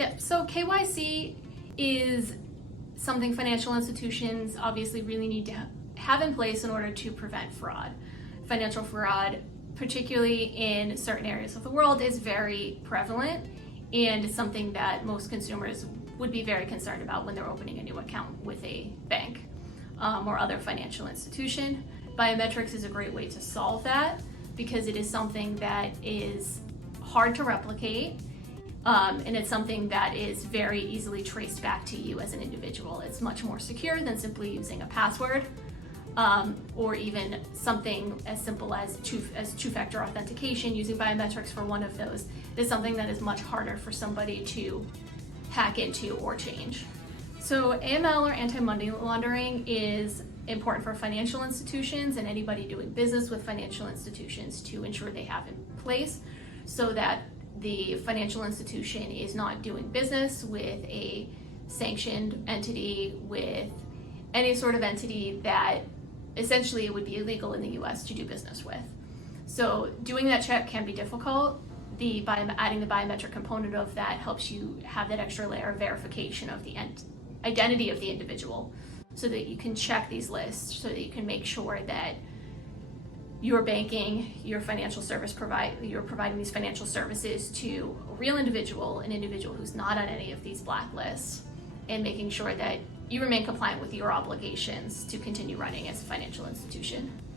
Yeah, so KYC is something financial institutions obviously really need to have in place in order to prevent fraud. Financial fraud, particularly in certain areas of the world, is very prevalent and is something that most consumers would be very concerned about when they're opening a new account with a bank or other financial institution. Biometrics is a great way to solve that because it is something that is hard to replicate. And it's something that is very easily traced back to you as an individual. It's much more secure than simply using a password, or even something as simple as two-factor authentication. Using biometrics for one of those is something that is much harder for somebody to hack into or change. So AML, or anti-money laundering, is important for financial institutions and anybody doing business with financial institutions to ensure they have in place so that the financial institution is not doing business with a sanctioned entity, with any sort of entity that essentially it would be illegal in the US to do business with. So doing that check can be difficult. Adding the biometric component of that helps you have that extra layer of verification of the identity of the individual so that you can check these lists, so that you can make sure that you're banking, you're providing these financial services to a real individual, an individual who's not on any of these blacklists, and making sure that you remain compliant with your obligations to continue running as a financial institution.